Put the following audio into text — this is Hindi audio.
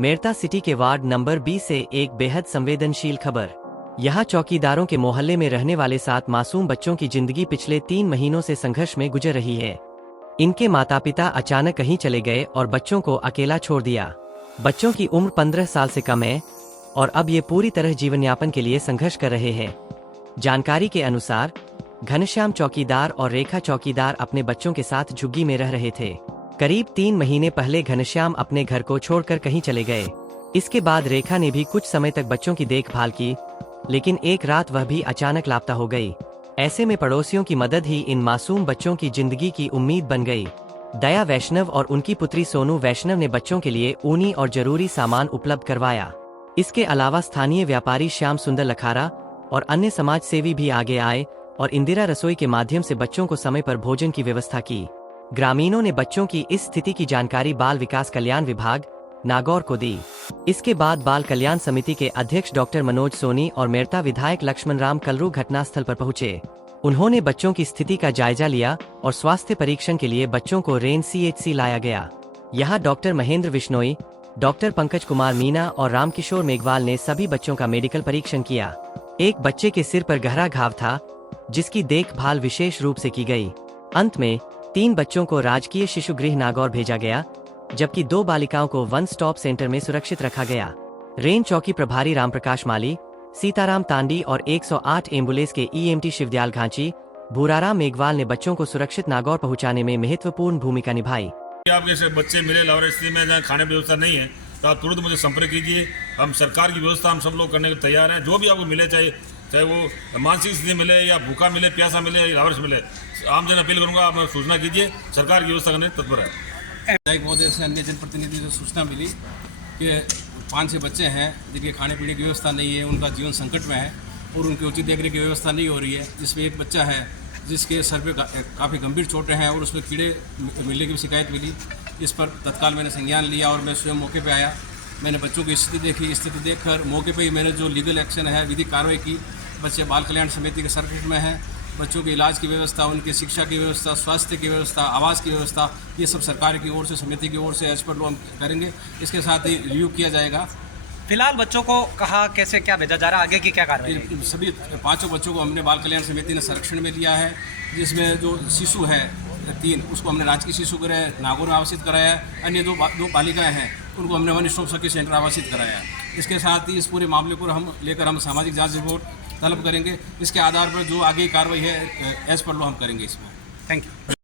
मेरता सिटी के वार्ड नंबर 20 से एक बेहद संवेदनशील खबर। यहाँ चौकीदारों के मोहल्ले में रहने वाले 7 मासूम बच्चों की जिंदगी पिछले 3 महीनों से संघर्ष में गुजर रही है। इनके माता पिता अचानक कहीं चले गए और बच्चों को अकेला छोड़ दिया। बच्चों की उम्र 15 साल से कम है और अब ये पूरी तरह जीवन यापन के लिए संघर्ष कर रहे हैं। जानकारी के अनुसार घनश्याम चौकीदार और रेखा चौकीदार अपने बच्चों के साथ झुग्गी में रह रहे थे। करीब 3 महीने पहले घनश्याम अपने घर को छोड़कर कहीं चले गए। इसके बाद रेखा ने भी कुछ समय तक बच्चों की देखभाल की, लेकिन एक रात वह भी अचानक लापता हो गई। ऐसे में पड़ोसियों की मदद ही इन मासूम बच्चों की जिंदगी की उम्मीद बन गई। दया वैष्णव और उनकी पुत्री सोनू वैष्णव ने बच्चों के लिए ऊनी और जरूरी सामान उपलब्ध करवाया। इसके अलावा स्थानीय व्यापारी श्याम सुंदर लखारा और अन्य समाज सेवी भी आगे आए और इंदिरा रसोई के माध्यम से बच्चों को समय पर भोजन की व्यवस्था की। ग्रामीणों ने बच्चों की इस स्थिति की जानकारी बाल विकास कल्याण विभाग नागौर को दी। इसके बाद बाल कल्याण समिति के अध्यक्ष डॉक्टर मनोज सोनी और मेरता विधायक लक्ष्मण राम कलरू घटनास्थल पर पहुंचे। उन्होंने बच्चों की स्थिति का जायजा लिया और स्वास्थ्य परीक्षण के लिए बच्चों को रेन CHC लाया गया। यहाँ डॉक्टर महेंद्र विश्नोई, डॉक्टर पंकज कुमार मीना और रामकिशोर मेघवाल ने सभी बच्चों का मेडिकल परीक्षण किया। एक बच्चे के सिर पर गहरा घाव था, जिसकी देखभाल विशेष रूप से की गई। अंत में 3 बच्चों को राजकीय शिशु गृह नागौर भेजा गया, जबकि 2 बालिकाओं को वन स्टॉप सेंटर में सुरक्षित रखा गया। रेन चौकी प्रभारी रामप्रकाश माली, सीताराम तांडी और 108 एम्बुलेंस के EMT शिवदयाल घांची, भूराराम मेघवाल ने बच्चों को सुरक्षित नागौर पहुंचाने में महत्वपूर्ण भूमिका निभाई। आपके ऐसे बच्चे मिले लाहौर स्थिति में जहाँ खाने की व्यवस्था नहीं है तो आप तुरंत मुझे संपर्क कीजिए। हम सरकार की व्यवस्था हम सब लोग करने को तैयार हैं। जो भी आपको मिले, चाहे वो मानसिक स्थिति मिले या भूखा मिले, प्यासा मिले या लाहौर से मिले, आम जन अपील करूँगा, आप सूचना कीजिए। सरकार की व्यवस्था करने तत्पर है। विधायक महोदय से अन्य जनप्रतिनिधि से सूचना मिली कि 5-6 बच्चे हैं जिनके खाने पीने की व्यवस्था नहीं है, उनका जीवन संकट में है और उनकी उचित देखरेख की व्यवस्था नहीं हो रही है। जिसमें एक बच्चा है जिसके सर पे काफ़ी गंभीर चोटें हैं और उसमें कीड़े मिलने की शिकायत मिली। इस पर तत्काल मैंने संज्ञान लिया और मैं स्वयं मौके पे आया। मैंने बच्चों की स्थिति देखी। स्थिति देखकर मौके पे ही मैंने जो लीगल एक्शन है, विधिक कार्रवाई की। बच्चे बाल कल्याण समिति के सर्किट में हैं। बच्चों के इलाज की व्यवस्था, उनकी शिक्षा की व्यवस्था, स्वास्थ्य की व्यवस्था, आवास की व्यवस्था, ये सब सरकार की ओर से, समिति की ओर से एज पर हम करेंगे। इसके साथ ही रिव्यू किया जाएगा। फिलहाल बच्चों को कहाँ कैसे क्या भेजा जा रहा है, आगे की क्या कार्रवाई? सभी 5 बच्चों को हमने बाल कल्याण समिति ने संरक्षण में लिया है, जिसमें जो शिशु है 3 उसको हमने राजकीय शिशु गृह नागौर में आवासित कराया है। अन्य 2 बालिकाएँ हैं उनको हमने वन स्टॉप सखी सेंटर आवासित कराया है। इसके साथ ही इस पूरे मामले को हम सामाजिक जाँच रिपोर्ट तलब करेंगे। इसके आधार पर जो आगे कार्रवाई है एज पर लो हम करेंगे इसमें। Thank you.